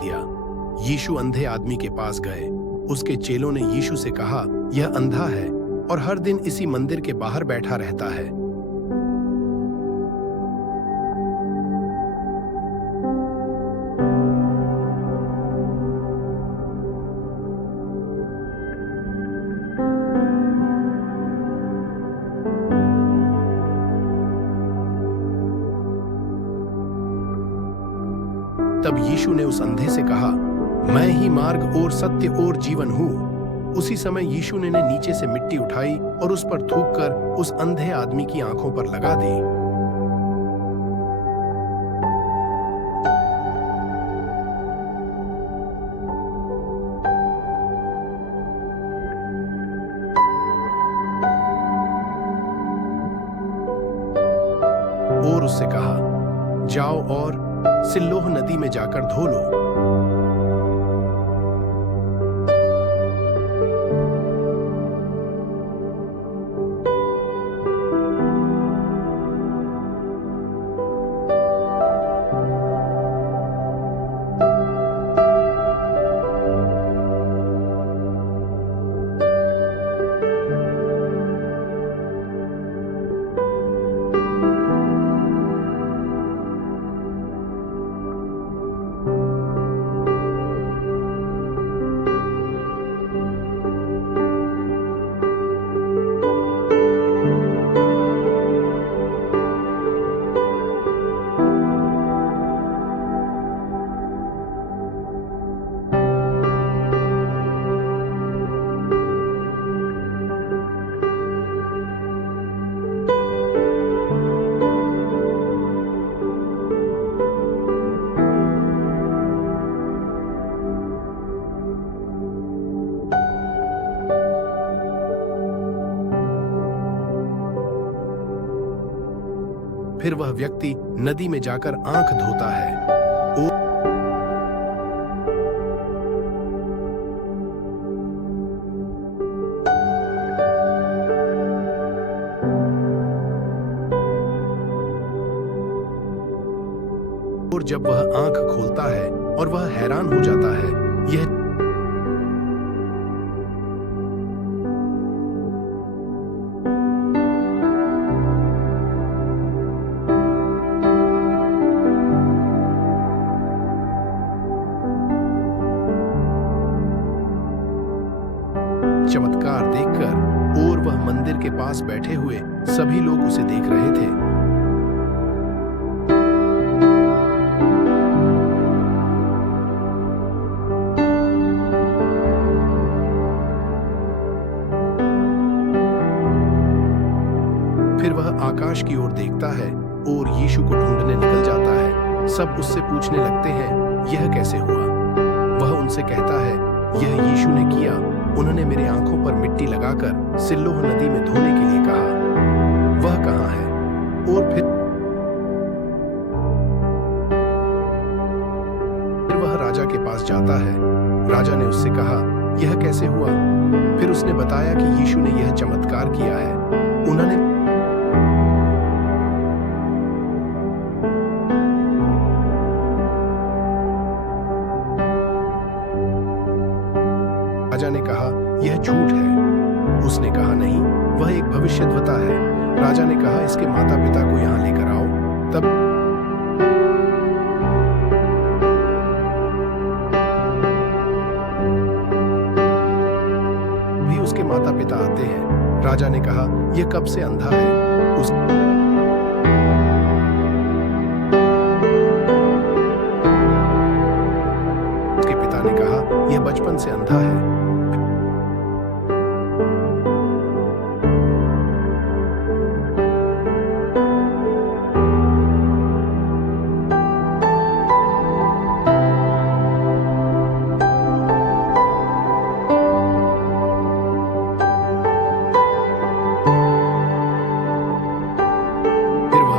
दिया। यीशु अंधे आदमी के पास गए। उसके चेलों ने यीशु से कहा, यह अंधा है और हर दिन इसी मंदिर के बाहर बैठा रहता है। तब यीशु ने उस अंधे से कहा, मैं ही मार्ग और सत्य और जीवन हूँ। उसी समय यीशु ने नीचे से मिट्टी उठाई और उस पर थूककर उस अंधे आदमी की आंखों पर लगा दी। और उससे कहा, जाओ और सिल्लोह नदी में जाकर धो लो। फिर वह व्यक्ति नदी में जाकर आंख धोता है और जब वह आंख खोलता है और वह हैरान हो जाता है, यह चमत्कार देखकर और वह मंदिर के पास बैठे हुए सभी लोग उसे देख रहे थे। फिर वह आकाश की ओर देखता है और यीशु को ढूंढने निकल जाता है। सब उससे पूछने लगते हैं, यह कैसे हुआ? वह उनसे कहता है, यह यीशु ने किया। उन्होंने मेरे आंखों पर मिट्टी लगाकर सिल्लोह नदी में धोने के लिए कहा। वह कहाँ है? और फिर वह राजा के पास जाता है। राजा ने उससे कहा, यह कैसे हुआ? फिर उसने बताया कि यीशु ने यह चमत्कार किया है। उन्होंने राजा ने कहा, यह झूठ है। उसने कहा, नहीं, वह एक भविष्यद्वक्ता है। राजा ने कहा, इसके माता पिता को यहाँ लेकर आओ। तब भी उसके माता पिता आते हैं। राजा ने कहा, यह कब से अंधा है? उसके पिता ने कहा, यह बचपन से अंधा है।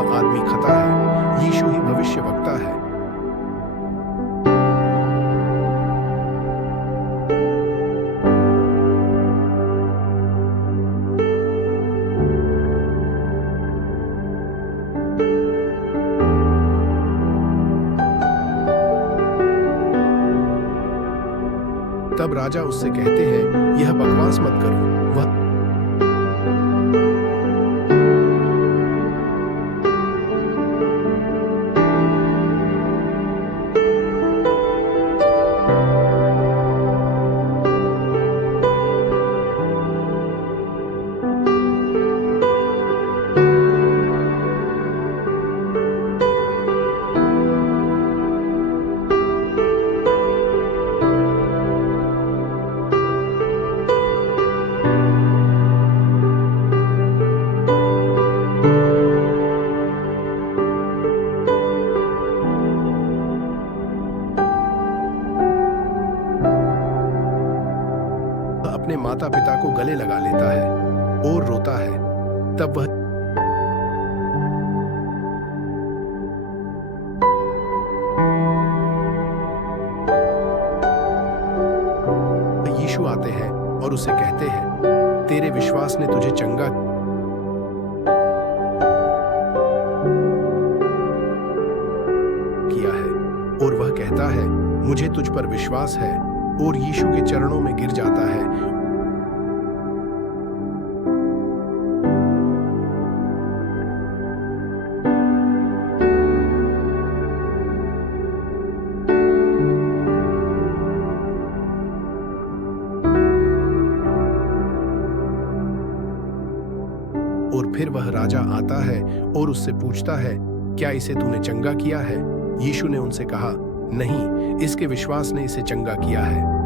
आदमी खता है, यीशु ही भविष्यवक्ता है। तब राजा उससे कहते हैं, यह बकवास मत करो। वह अपने माता पिता को गले लगा लेता है और रोता है। तब वह यीशु आते हैं और उसे कहते हैं, तेरे विश्वास ने तुझे चंगा किया है। और वह कहता है, मुझे तुझ पर विश्वास है, और यीशु के चरणों में गिर जाता है। और फिर वह राजा आता है और उससे पूछता है, क्या इसे तूने चंगा किया है? यीशु ने उनसे कहा, नहीं, इसके विश्वास ने इसे चंगा किया है।